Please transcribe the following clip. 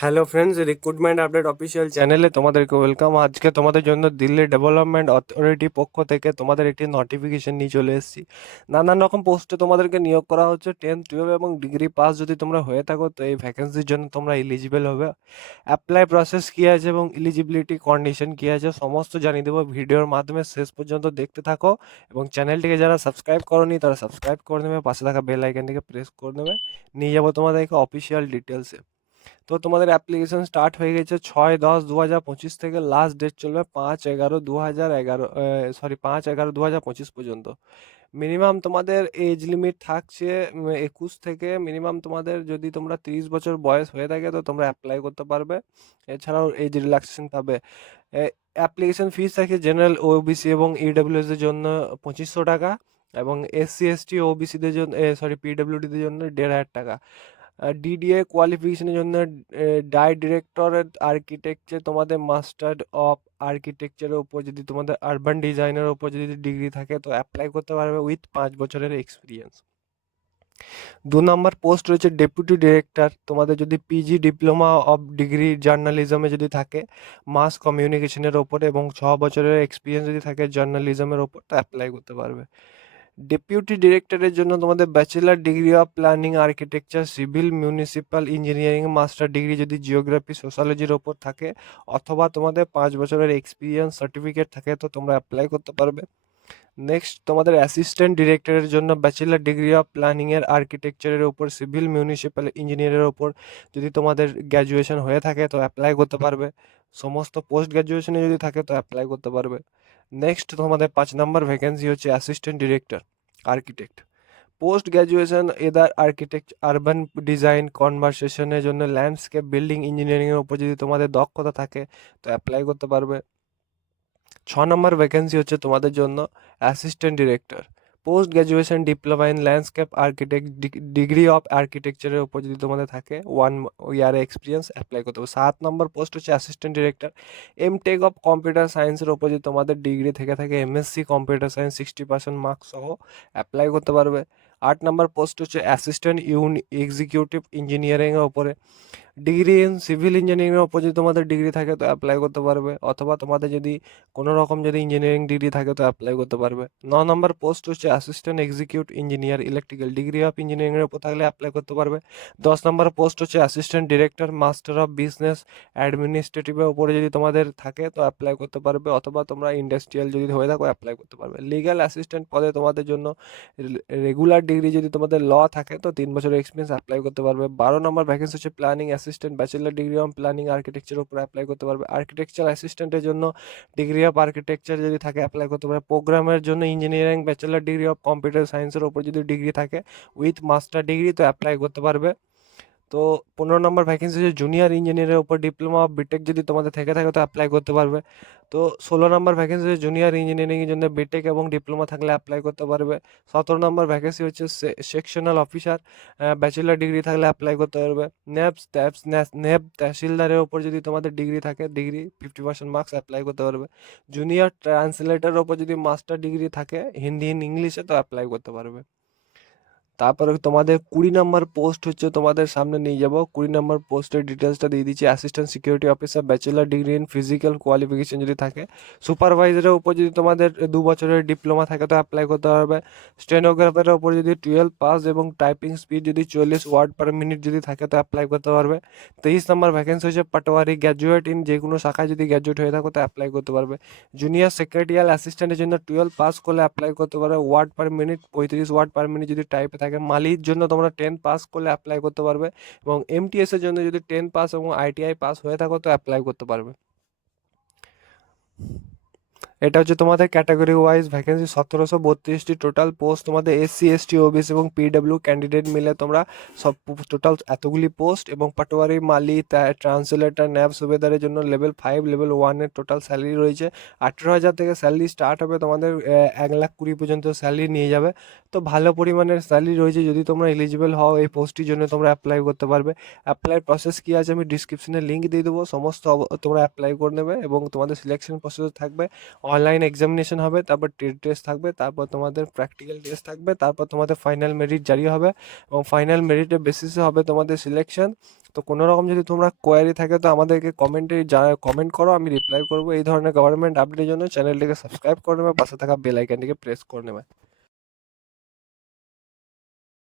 Hello friends recruitment update official চ্যানেলে তোমাদেরকে welcome আজকে তোমাদের জন্য দিল্লি ডেভেলপমেন্ট অথরিটি পক্ষ থেকে তোমাদের একটি নোটিফিকেশন নিয়ে চলে এসেছি। নানান রকম পোস্টে তোমাদেরকে নিয়োগ করা হচ্ছে টেন্থ টুয়েলভ এবং ডিগ্রি পাস যদি তোমরা হয়ে থাকো, তো এই ভ্যাকেন্সির জন্য তোমরা এলিজিবল হবে। অ্যাপ্লাই প্রসেস কী আছে এবং এলিজিবিলিটি কন্ডিশন কী আছে, সমস্ত জানিয়ে দেবো। ভিডিওর মাধ্যমে শেষ পর্যন্ত দেখতে থাকো এবং চ্যানেলটিকে যারা সাবস্ক্রাইব করনি, তারা সাবস্ক্রাইব করে নেবে। পাশে থাকা বেল আইকনটিকে প্রেস করে নেবে। নিয়ে যাব তোমাদেরকে অফিসিয়াল ডিটেলসে তো তোমাদের অ্যাপ্লিকেশন স্টার্ট হয়ে গেছে ছয় দশ দু হাজার পঁচিশ থেকে লাস্ট ডেট চলবে পাঁচ এগারো দু হাজার এগারো সরি পাঁচ এগারো দু হাজার পঁচিশ পর্যন্ত। মিনিমাম তোমাদের এজ লিমিট থাকছে একুশ থেকে মিনিমাম তোমাদের যদি তোমরা তিরিশ বছর বয়স হয়ে থাকে তো তোমরা অ্যাপ্লাই করতে পারবে। এছাড়াও এজ রিল্যাক্সেশন পাবে। অ্যাপ্লিকেশন ফিস থাকে জেনারেল ওবিসি এবং ইডব্লিউএস এর জন্য পঁচিশশো টাকা এবং এসসি এসটি ওবিসিদের জন্য সরি পিডব্লিউডিদের জন্য দেড় হাজার টাকা। ডিডিএ কোয়ালিফিকেশনের জন্য ডাই ডিরেক্টরেট আর্কিটেকচার তোমাদের মাস্টার অফ আর্কিটেকচারের উপর যদি তোমাদের আরবান ডিজাইনের উপর যদি ডিগ্রি থাকে, তো অ্যাপ্লাই করতে পারবে উইথ পাঁচ বছরের এক্সপিরিয়েন্স দু নম্বর পোস্ট রয়েছে ডেপুটি ডিরেক্টর তোমাদের যদি পিজি ডিপ্লোমা অফ ডিগ্রি জার্নালিজমে যদি থাকে মাস কমিউনিকেশনের ওপরে এবং ছ বছরের এক্সপিরিয়েন্স যদি থাকে জার্নালিজমের ওপর তো অ্যাপ্লাই করতে পারবে। ডেপুটি ডিরেক্টরের জন্য তোমাদের bachelor degree of planning architecture civil municipal engineering master degree যদি জিওগ্রাফি সোশ্যালজির ওপর থাকে, অথবা তোমাদের পাঁচ বছরের এক্সপিরিয়েন্স সার্টিফিকেট থাকে, তো তোমরা অ্যাপ্লাই করতে পারবে। নেক্সট তোমাদের অ্যাসিস্ট্যান্ট ডিরেক্টরের জন্য ব্যাচেলার ডিগ্রি অফ প্ল্যানিংয়ের আর্কিটেকচারের ওপর সিভিল মিউনিসিপ্যাল ইঞ্জিনিয়ারের ওপর যদি তোমাদের গ্র্যাজুয়েশন হয়ে থাকে, তো অ্যাপ্লাই করতে পারবে। সমস্ত পোস্ট গ্র্যাজুয়েশনে যদি থাকে, তো অ্যাপ্লাই করতে পারবে। নেক্সট তোমাদের পাঁচ নম্বর ভ্যাকেন্সি হচ্ছে assistant director architect post graduation either architect urban design কনভারসেশনের জন্য ল্যান্ডস্কেপ বিল্ডিং ইঞ্জিনিয়ারিংয়ের উপর যদি তোমাদের দক্ষতা থাকে, তো অ্যাপ্লাই করতে পারবে। ছ নম্বর ভ্যাকেন্সি হচ্ছে তোমাদের জন্য assistant director post graduation diploma in landscape architect degree of আর্কিটেকচারের উপর যদি তোমাদের থাকে ওয়ান ইয়ারে এক্সপিরিয়েন্স অ্যাপ্লাই করতে হবে। সাত নম্বর পোস্ট হচ্ছে assistant director M tech of computer সায়েন্সের উপর যদি তোমাদের ডিগ্রি থেকে থাকে MSc computer science sixty percent marks সহ অ্যাপ্লাই করতে পারবে। আট নম্বর পোস্ট হচ্ছে অ্যাসিস্ট্যান্ট ইউন এক্সিকিউটিভ ইঞ্জিনিয়ারিংয়ের ওপরে ডিগ্রি ইন সিভিল ইঞ্জিনিয়ারিংয়ের ওপর যদি তোমাদের ডিগ্রি থাকে তো অ্যাপ্লাই করতে পারবে, অথবা তোমাদের যদি কোনো রকম যদি ইঞ্জিনিয়ারিং ডিগ্রি থাকে তো অ্যাপ্লাই করতে পারবে। ন নম্বর পোস্ট হচ্ছে assistant execute engineer electrical degree of ইঞ্জিনিয়ারিংয়ের উপর থাকলে অ্যাপ্লাই করতে পারবে। দশ নম্বর পোস্ট হচ্ছে assistant director master of business অ্যাডমিনিস্ট্রেটিভের উপরে যদি তোমাদের থাকে তো অ্যাপ্লাই করতে পারবে, অথবা তোমরা ইন্ডাস্ট্রিয়াল যদি হয়ে থাকো অ্যাপ্লাই করতে পারবে। লিগ্যাল অ্যাসিস্ট্যান্ট পদে তোমাদের জন্য রেগুলার ডিগ্রি যদি তোমাদের ল থাকে, তো তিন বছরের এক্সপিরিয়েন্স অ্যাপ্লাই করতে পারবে। বারো নম্বর ভ্যাকেন্সি হচ্ছে planning assistant bachelor degree of planning architecture উপর অ্যাপ্লাই করতে পারবে। আর্কিটেকচার অ্যাসিস্ট্যান্টের জন্য ডিগ্রি অফ আর্কিটেকচার যদি থাকে অ্যাপ্লাই করতে পারবে। প্রোগ্রামের জন্য engineering bachelor degree of computer সায়েন্সের উপর যদি ডিগ্রি থাকে উইথ মাস্টার ডিগ্রি তো অ্যাপ্লাই করতে পারবে। তো পনেরো নম্বর ভ্যাকেন্সি হচ্ছে জুনিয়র ইঞ্জিনিয়ারের উপর ডিপ্লোমা অফ বিটেক যদি তোমাদের থেকে থাকে, তো অ্যাপ্লাই করতে পারবে। তো ষোলো নম্বর ভ্যাকেন্সি হচ্ছে জুনিয়র ইঞ্জিনিয়ারিংয়ের জন্য বিটেক এবং ডিপ্লোমা থাকলে অ্যাপ্লাই করতে পারবে। সতেরো নম্বর ভ্যাকেন্সি হচ্ছে সেকশনাল অফিসার ব্যাচেলার ডিগ্রি থাকলে অ্যাপ্লাই করতে পারবে। নেপস ট্যাপস নেপ তহসিলদারের উপর যদি তোমাদের ডিগ্রি থাকে degree fifty percent marks apply করতে পারবে। জুনিয়র ট্রান্সলেটারের উপর যদি মাস্টার ডিগ্রি থাকে, হিন্দি ইংলিশে তো অ্যাপ্লাই করতে পারবে। তারপরে তোমাদের কুড়ি নম্বর পোস্ট হচ্ছে তোমাদের সামনে নিয়ে যাব। কুড়ি নম্বর পোস্টের ডিটেলসটা দিয়ে দিচ্ছি। Assistant security officer bachelor degree in physical qualification যদি থাকে। সুপারভাইজারের উপর যদি তোমাদের দু বছরের ডিপ্লোমা থাকে, তো অ্যাপ্লাই করতে পারবে স্টেনোগ্রাফারের উপর যদি টুয়েলভ পাস এবং টাইপিং স্পিড যদি চল্লিশ ওয়ার্ড পার মিনিট যদি থাকে, তো অ্যাপ্লাই করতে পারবে। তেইশ নম্বর ভ্যাকেন্সি হচ্ছে পাটোয়ারি গ্র্যাজুয়েট ইন যে কোনো শাখায় যদি গ্র্যাজুয়েট হয়ে থাকো, তো অ্যাপ্লাই করতে পারবে। জুনিয়র সেক্রেটারিয়াল অ্যাসিস্ট্যান্টের জন্য টুয়েলভ পাস করলে অ্যাপ্লাই করতে পারবে ওয়ার্ড পার মিনিট পঁয়ত্রিশ ওয়ার্ড পার মিনিট যদি টাইপে থাকে মালির জন্য তোমরা টেন পাস করলে অ্যাপ্লাই করতে পারবে এবং এমটিএস এর জন্য যদি টেন পাস এবং আইটিআই পাস হয়ে থাকো তো অ্যাপ্লাই করতে পারবে। এটা হচ্ছে তোমাদের ক্যাটাগরি ওয়াইজ ভ্যাকেন্সি সতেরোশো বত্রিশটি টোটাল পোস্ট তোমাদের এসসি এসটি ওবিসি এবং পিডব্লিউ ক্যান্ডিডেট মিলে তোমরা সব টোটাল এতগুলি পোস্ট এবং পাটোয়ারি, মালি ট্রান্সলেটার ন্যাব সুবেদারের জন্য লেভেল ফাইভ লেভেল ওয়ানের টোটাল স্যালারি রয়েছে। আঠেরো হাজার থেকে স্যালারি স্টার্ট হবে তোমাদের এক লাখ কুড়ি পর্যন্ত স্যালারি নিয়ে যাবে। তো ভালো পরিমাণের স্যালারি রয়েছে যদি তোমরা এলিজিবল হও এই পোস্টটির জন্য তোমরা অ্যাপ্লাই করতে পারবে। অ্যাপ্লাই প্রসেস কী আছে আমি ডিসক্রিপশনে লিঙ্ক দিয়ে দেবো। সমস্ত তোমরা অ্যাপ্লাই করে নেবে এবং তোমাদের সিলেকশন প্রসেস থাকবে। অনলাইন এক্সামিনেশন হবে, তারপর টেট টেস্ট থাকবে, তারপর তোমাদের প্র্যাকটিক্যাল টেস্ট থাকবে, তারপর তোমাদের ফাইনাল মেরিট জারি হবে এবং ফাইনাল মেরিটের বেসিসে হবে তোমাদের সিলেকশন তো কোনো রকম যদি তোমরা কোয়ারি থাকে, তো আমাদেরকে কমেন্টে কমেন্ট করো, আমি রিপ্লাই করব। এই ধরনের গভর্নমেন্ট আপডেটের জন্য চ্যানেলটিকে সাবস্ক্রাইব করে নেবে, পাশে থাকা বেল আইকনটিকে প্রেস করে নেবে।